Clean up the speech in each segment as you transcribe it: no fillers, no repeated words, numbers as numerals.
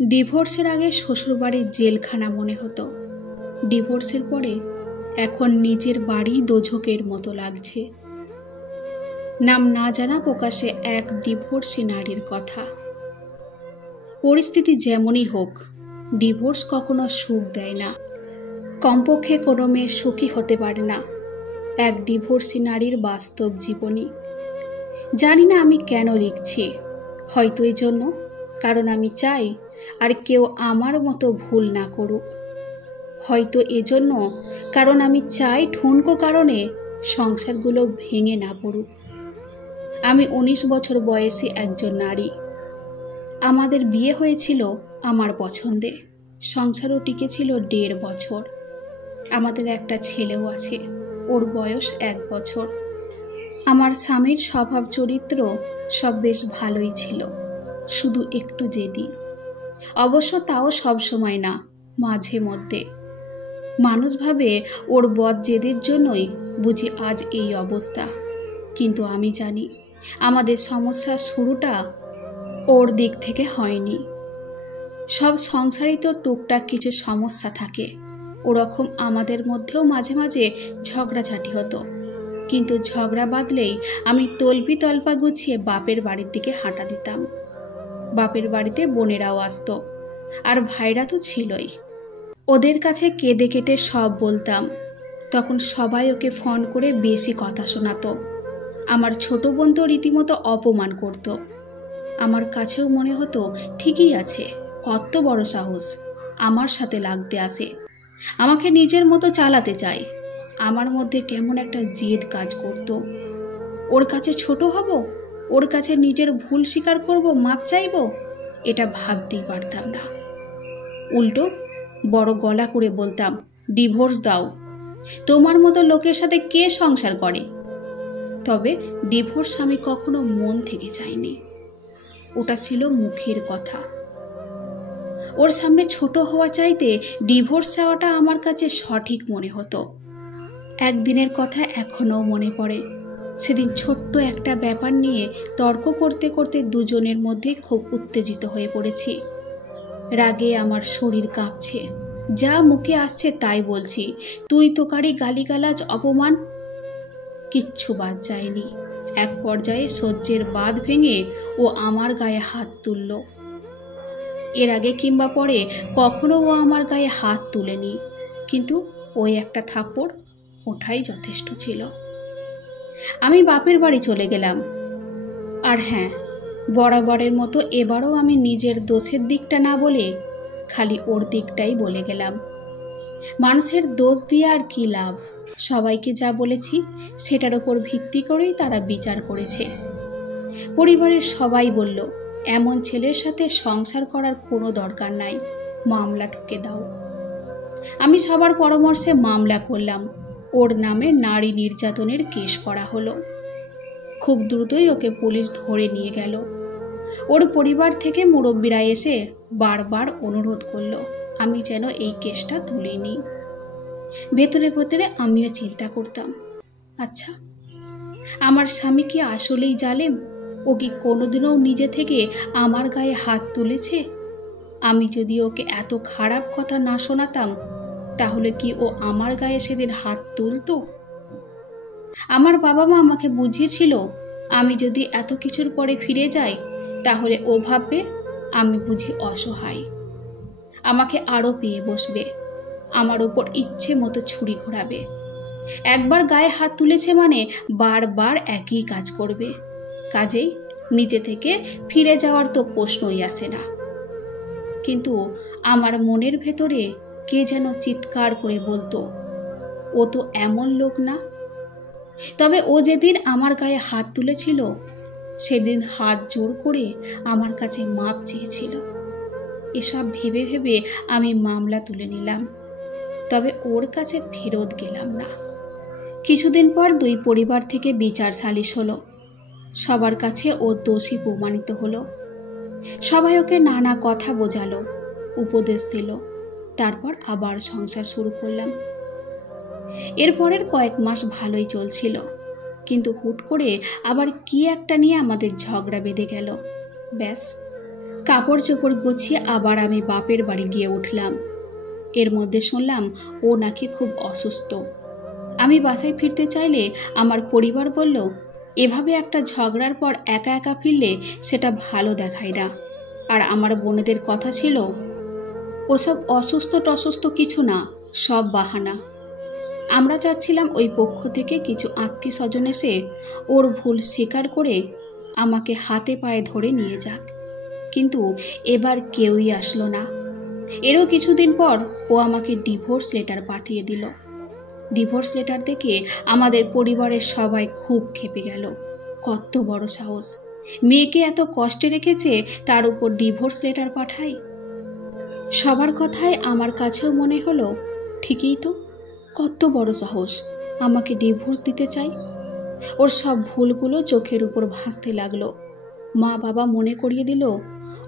ডিভোর্সের আগে শ্বশুরবাড়ির জেলখানা মনে হতো, ডিভোর্সের পরে এখন নিজের বাড়ি দোজখের মতো লাগছে। নাম না জানা প্রকাশে এক ডিভোর্সি নারীর কথা। পরিস্থিতি যেমনই হোক, ডিভোর্স কখনো সুখ দেয় না, কমপক্ষে কোনো মেয়ে সুখী হতে পারে না। এক ডিভোর্সি নারীর বাস্তব জীবনী। জানি না আমি কেন লিখছি, হয়তো এই জন্য কারণ আমি চাই আর কেউ আমার মতো ভুল না করুক, হয়তো এজন্য কারণ আমি চাই ঠুনকো কারণে সংসারগুলো ভেঙে না পড়ুক। আমি 19 বছর বয়সী একজন নারী। আমাদের বিয়ে হয়েছিল আমার পছন্দে, সংসারও টিকেছিল 1.5 বছর। আমাদের একটা ছেলেও আছে, ওর বয়স 1 বছর। আমার স্বামীর স্বভাব চরিত্র সব বেশ ভালোই ছিল, শুধু একটু জেদি। অবশ্য তাও সব সময় না, মাঝে মধ্যে। মানুষ ভাবে ওর বদ জেদের জন্যই বুঝি আজ এই অবস্থা, কিন্তু আমি জানি আমাদের সমস্যার শুরুটা ওর দিক থেকে হয়নি। সব সংসারেই তো টুকটাক কিছু সমস্যা থাকে, ওরকম আমাদের মধ্যেও মাঝে মাঝে ঝগড়াঝাটি হতো, কিন্তু ঝগড়া বাঁধলেই আমি তল্পি তল্পা গুছিয়ে বাপের বাড়ির দিকে হাঁটা দিতাম। বাপের বাড়িতে বোনেরাও আসতো, আর ভাইরা তো ছিলই। ওদের কাছে কেঁদে কেটে সব বলতাম। তখন সবাই ওকে ফোন করে বেশি কথা শোনাতো। আমার ছোট বোন তো রীতিমতো অপমান করত। আমার কাছেও মনে হতো ঠিকই আছে, কত বড় সাহস, আমার সাথে লাগতে আসে, আমাকে নিজের মতো চালাতে চায়। আমার মধ্যে কেমন একটা জেদ কাজ করত। ওর কাছে ছোট হব, ওর কাছে নিজের ভুল স্বীকার করব, মাপ চাইব, এটা ভাবতেই পারতাম না। উল্টো বড় গলা করে বলতাম, ডিভোর্স দাও, তোমার মতো লোকের সাথে কে সংসার করে। তবে ডিভোর্স আমি কখনো মন থেকে চাইনি, ওটা ছিল মুখের কথা। ওর সামনে ছোট হওয়া চাইতে ডিভোর্স চাওয়াটা আমার কাছে সঠিক মনে হতো। একদিনের কথা এখনও মনে পড়ে। সেদিন ছোট্ট একটা ব্যাপার নিয়ে তর্ক করতে করতে দুজনের মধ্যে খুব উত্তেজিত হয়ে পড়েছি। রাগে আমার শরীর কাঁপছে, যা মুখে আসছে তাই বলছি, তুই তোকারি গালিগালাজ অপমান, কিচ্ছু বাদ যায়নি। এক পর্যায়ে সহ্যের বাঁধ ভেঙে ও আমার গায়ে হাত তুলল। এর আগে কিংবা পরে কখনো ও আমার গায়ে হাত তুলেনি, কিন্তু ওই একটা থাপ্পড়, ওঠাই যথেষ্ট ছিল। আমি বাপের বাড়ি চলে গেলাম। আর হ্যাঁ, বরাবরের মতো এবারও আমি নিজের দোষের দিকটা না বলে খালি ওর দিকটাই বলে গেলাম। মানুষের দোষ দিয়ে আর কি লাভ, সবাইকে যা বলেছি সেটার ওপর ভিত্তি করেই তারা বিচার করেছে। পরিবারের সবাই বলল, এমন ছেলের সাথে সংসার করার কোনো দরকার নাই, মামলা ঠুকে দাও। আমি সবার পরামর্শে মামলা করলাম। ওর নামে নারী নির্যাতনের কেস করা হলো। খুব দ্রুতই ওকে পুলিশ ধরে নিয়ে গেল। ওর পরিবার থেকে মুরব্বীরা এসে বারবার অনুরোধ করলো আমি যেন এই কেসটা তুলে নিই। ভেতরে ভেতরে আমিও চিন্তা করতাম, আচ্ছা আমার স্বামী কি আসলেই জালেম? ও কি কোনোদিনও নিজে থেকে আমার গায়ে হাত তুলেছে? আমি যদি ওকে এত খারাপ কথা না শোনাতাম, তাহলে কি ও আমার গায়ে সেদিন হাত তুলতো? আমার বাবা মা আমাকে বুঝিয়েছিল, আমি যদি এত কিছুর পরে ফিরে যাই তাহলে ও ভাববে আমি বুঝি অসহায়, আমাকে আরও পেয়ে বসবে, আমার ওপর ইচ্ছে মতো ছুরি ঘোরাবে। একবার গায়ে হাত তুলেছে মানে বারবার একই কাজ করবে, কাজেই নিজে থেকে ফিরে যাওয়ার তো প্রশ্নই আসে না। কিন্তু আমার মনের ভেতরে কে যেন চিৎকার করে বলতো, ও তো এমন লোক না। তবে ও যেদিন আমার গায়ে হাত তুলেছিল সেদিন হাত জোর করে আমার কাছে মাপ চেয়েছিল। এসব ভেবে ভেবে আমি মামলা তুলে নিলাম, তবে ওর কাছে ফেরত গেলাম না। কিছুদিন পর 2 পরিবার থেকে বিচার সালিশ হলো। সবার কাছে ও দোষী প্রমাণিত হলো। সবাই ওকে নানা কথা বোঝালো, উপদেশ দিল। তারপর আবার সংসার শুরু করলাম। এরপরের কয়েক মাস ভালোই চলছিল, কিন্তু হুট করে আবার কি একটা নিয়ে আমাদের ঝগড়া বেঁধে গেল। ব্যাস, কাপড় চোপড় গুছিয়ে আবার আমি বাপের বাড়ি গিয়ে উঠলাম। এর মধ্যে শুনলাম ও নাকি খুব অসুস্থ। আমি বাসায় ফিরতে চাইলে আমার পরিবার বলল, এভাবে একটা ঝগড়ার পর একা একা ফিরলে সেটা ভালো দেখায় না। আর আমার বোনেদের কথা ছিল, ওসব অসুস্থ টসুস্থ কিছু না, সব বাহানা। আমরা চাচ্ছিলাম ওই পক্ষ থেকে কিছু আত্মীয় স্বজন এসে ওর ভুল স্বীকার করে আমাকে হাতে পায়ে ধরে নিয়ে যাক, কিন্তু এবার কেউই আসলো না। এরও কিছুদিন পর ও আমাকে ডিভোর্স লেটার পাঠিয়ে দিল। ডিভোর্স লেটার দেখে আমাদের পরিবারের সবাই খুব ক্ষেপে গেল। কত বড় সাহস, মেয়েকে এত কষ্টে রেখেছে, তার উপর ডিভোর্স লেটার পাঠায়। সবার কথায় আমার কাছেও মনে হলো, ঠিকই তো, কত বড় সাহস, আমাকে ডিভোর্স দিতে চাই। ওর সব ভুলগুলো চোখের উপর ভাসতে লাগলো। মা বাবা মনে করিয়ে দিল,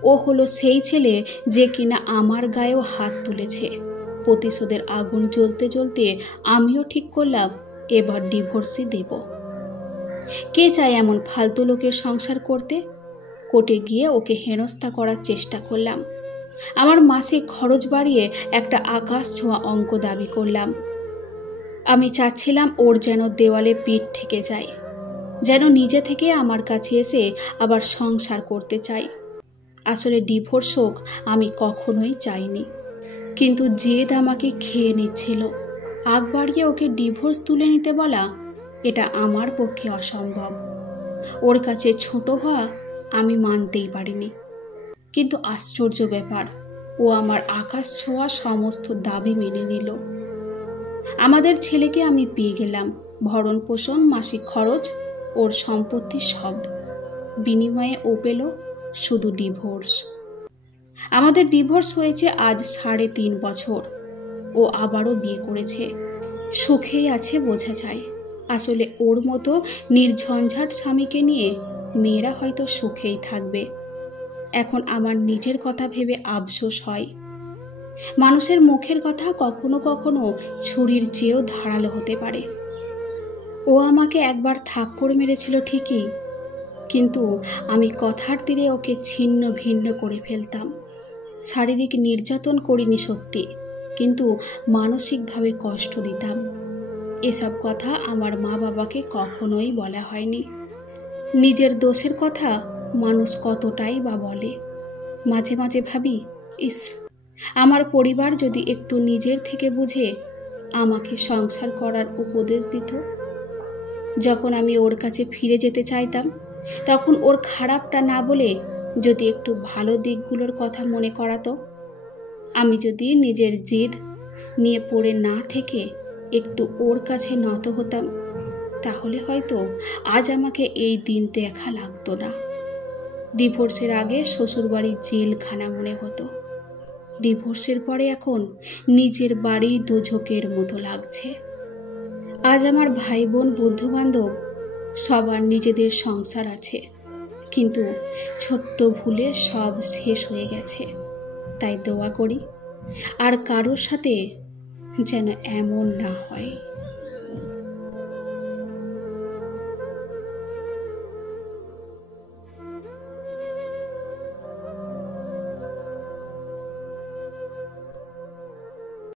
ও হলো সেই ছেলে যে কিনা আমার গায়েও হাত তুলেছে। প্রতিশোধের আগুন জ্বলতে জ্বলতে আমিও ঠিক করলাম এবার ডিভোর্সই দেব। কে চায় এমন ফালতু লোকের সংসার করতে? কোর্টে গিয়ে ওকে হেনস্থা করার চেষ্টা করলাম। আমার মাসিক খরচ বাড়িয়ে একটা আকাশ ছোঁয়া অঙ্ক দাবি করলাম। আমি চাচ্ছিলাম ওর যেন দেওয়ালে পিঠ ঠেকে যায়, যেন নিজে থেকে আমার কাছে এসে আবার সংসার করতে চাই। আসলে ডিভোর্স হোক আমি কখনোই চাইনি, কিন্তু জেদ আমাকে খেয়ে নিচ্ছিল। আগ বাড়িয়ে ওকে ডিভোর্স তুলে নিতে বলা, এটা আমার পক্ষে অসম্ভব। ওর কাছে ছোট হওয়া আমি মানতেই পারিনি। কিন্তু আশ্চর্য ব্যাপার, ও আমার আকাশ ছোঁয়া সমস্ত দাবি মেনে নিল। আমাদের ছেলেকে আমি পেয়ে গেলাম, ভরণ পোষণ, মাসিক খরচ, ওর সম্পত্তি সব। বিনিময়ে ও পেল শুধু ডিভোর্স। আমাদের ডিভোর্স হয়েছে আজ 3.5 বছর। ও আবারও বিয়ে করেছে, সুখেই আছে বোঝা যায়। আসলে ওর মতো নির্ঝঞ্ঝাট স্বামীকে নিয়ে মেয়েরা হয়তো সুখেই থাকবে। এখন আমার নিজের কথা ভেবে আফসোস হয়। মানুষের মুখের কথা কখনো কখনো ছুরির চেয়েও ধারালো হতে পারে। ও আমাকে একবার থাপ্পড় মেরেছিল ঠিকই, কিন্তু আমি কথার তীরে ওকে ছিন্ন ভিন্ন করে ফেলতাম। শারীরিক নির্যাতন করিনি সত্যি, কিন্তু মানসিকভাবে কষ্ট দিতাম। এসব কথা আমার মা বাবাকে কখনোই বলা হয়নি। নিজের দোষের কথা মানুষ কতটাই বা বলে। মাঝে মাঝে ভাবি, ইস, আমার পরিবার যদি একটু নিজের থেকে বুঝে আমাকে সংসার করার উপদেশ দিত। যখন আমি ওর কাছে ফিরে যেতে চাইতাম, তখন ওর খারাপটা না বলে যদি একটু ভালো দিকগুলোর কথা মনে করাতো। আমি যদি নিজের জেদ নিয়ে পড়ে না থেকে একটু ওর কাছে নত হতাম, তাহলে হয়তো আজ আমাকে এই দিন দেখা লাগতো না। ডিভোর্সের আগে শ্বশুরবাড়ির জেলখানা মনে হতো, ডিভোর্সের পরে এখন নিজের বাড়ি দোজখের মতো লাগছে। আজ আমার ভাই বোন, বন্ধু বান্ধব সবার নিজেদের সংসার আছে, কিন্তু ছোট্ট ভুলে সব শেষ হয়ে গেছে। তাই দোয়া করি আর কারোর সাথে যেন এমন না হয়।